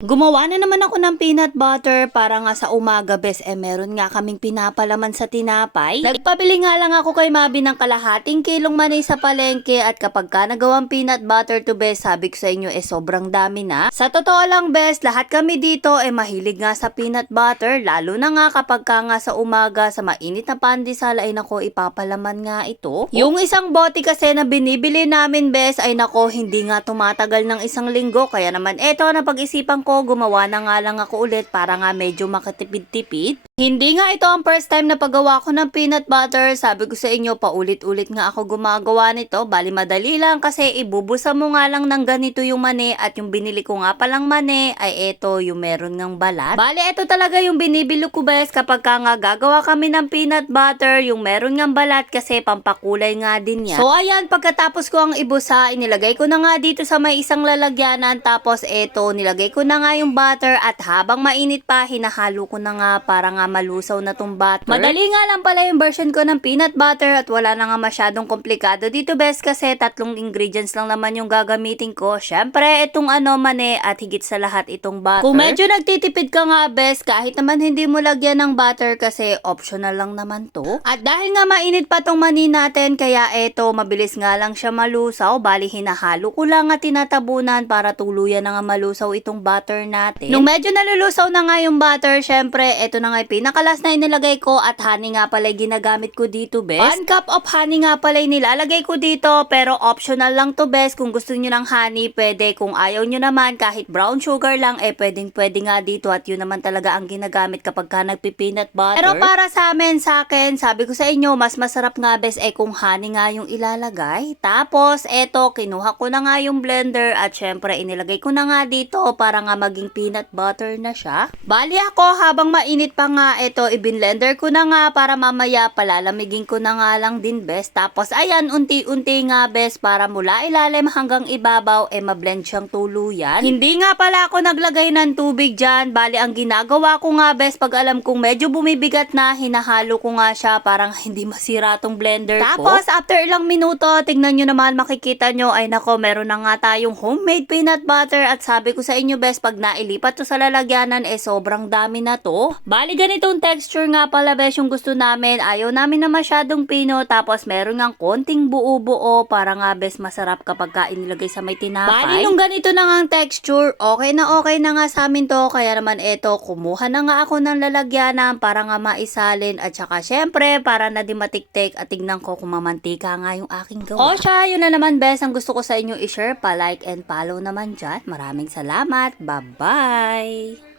Gumawa na naman ako ng peanut butter para nga sa umaga, bes, meron nga kaming pinapalaman sa tinapay. Nagpabili nga lang ako kay Mabi ng kalahating kilong mani sa palengke at kapag ka nagawang peanut butter to, bes, sabi ko sa inyo, sobrang dami na. Sa totoo lang, bes, lahat kami dito mahilig nga sa peanut butter, lalo na nga kapag ka nga sa umaga sa mainit na pandesal ay nako, ipapalaman nga ito. Yung isang bote kasi na binibili namin, bes, ay nako, hindi nga tumatagal ng isang linggo, kaya naman eto, napag-isipan ko, gumawa na nga lang ako ulit para nga medyo makatipid-tipid. Hindi nga ito ang first time na paggawa ko ng peanut butter. Sabi ko sa inyo, paulit-ulit nga ako gumagawa nito. Bali madali lang kasi ibubusa mo nga lang ng ganito yung mani at yung binili ko nga palang mani ay eto yung meron ng balat. Bali ito talaga yung binibili ko, bes, kapag ka nga gagawa kami ng peanut butter, yung meron ng balat kasi pampakulay nga din yan. So ayan, pagkatapos ko ang ibusa, inilagay ko na nga dito sa may isang lalagyanan, tapos eto, nilagay ko na nga yung butter at habang mainit pa, hinahalo ko na nga para nga malusaw na tong butter. Madali nga lang pala yung version ko ng peanut butter at wala na nga masyadong komplikado dito, bes, kasi 3 ingredients lang naman yung gagamitin ko. Syempre, itong mani at higit sa lahat itong butter. Kung medyo nagtitipid ka nga, bes, kahit naman hindi mo lagyan ng butter kasi optional lang naman to. At dahil nga mainit pa tong mani natin, kaya eto, mabilis nga lang siya malusaw. Bali, hinahalo ko lang at tinatabunan para tuluyan na nga malusaw itong butter natin. Nung medyo nalulusaw na nga yung butter, syempre, eto na nga yung pinakalas na inilagay ko at honey nga pala ginagamit ko dito, bes. 1 cup of honey nga pala nilalagay ko dito, pero optional lang to, bes. Kung gusto nyo ng honey, pwede. Kung ayaw nyo naman, kahit brown sugar lang, pwede nga dito at yun naman talaga ang ginagamit kapag ka nagpi-peanut butter. Pero para sa akin, sabi ko sa inyo, mas masarap nga, bes, kung honey nga yung ilalagay. Tapos, eto, kinuha ko na nga yung blender at syempre, inilagay ko na nga dito para nga maging peanut butter na siya. Bali ako, habang mainit pa nga ito, ibinlender ko na nga para mamaya palalamigin ko na nga lang din, bes. Tapos ayan, unti-unti nga, bes, para mula ilalim hanggang ibabaw mablend siyang tuluyan. Hindi nga pala ako naglagay ng tubig dyan. Bali ang ginagawa ko nga, bes, pag alam kong medyo bumibigat na, hinahalo ko nga siya parang hindi masira tong blender ko. Tapos after ilang minuto, tignan nyo naman, makikita nyo, ay nako, meron na nga tayong homemade peanut butter at sabi ko sa inyo, bes, pag nailipat to sa lalagyanan, sobrang dami na to. Bali ganitong texture nga pala, bes, yung gusto namin. Ayaw namin na masyadong pino, tapos meron nga konting buo-buo para nga, bes, masarap kapag inilagay sa may tinapay. Bali nung ganito na nga ang texture, okay na nga sa amin to. Kaya naman eto, kumuha na nga ako ng lalagyanan para nga maisalin at saka syempre para na di matiktik at tignan ko kung mamantika nga yung aking gawa. O siya, yun na naman, bes, ang gusto ko sa inyo i-share. Pa-like and follow naman dyan. Maraming salamat. Bye-bye!